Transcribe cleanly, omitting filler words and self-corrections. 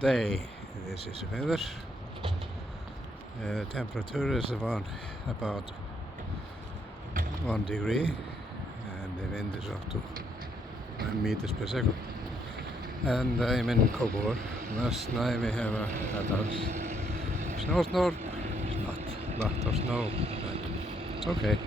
day. This is the weather. Temperature is about 1 degree and the wind is up to 9 meters per second. And I'm in Kópavogur. Last night we have had a snowstorm. It's not a lot of snow, but it's okay.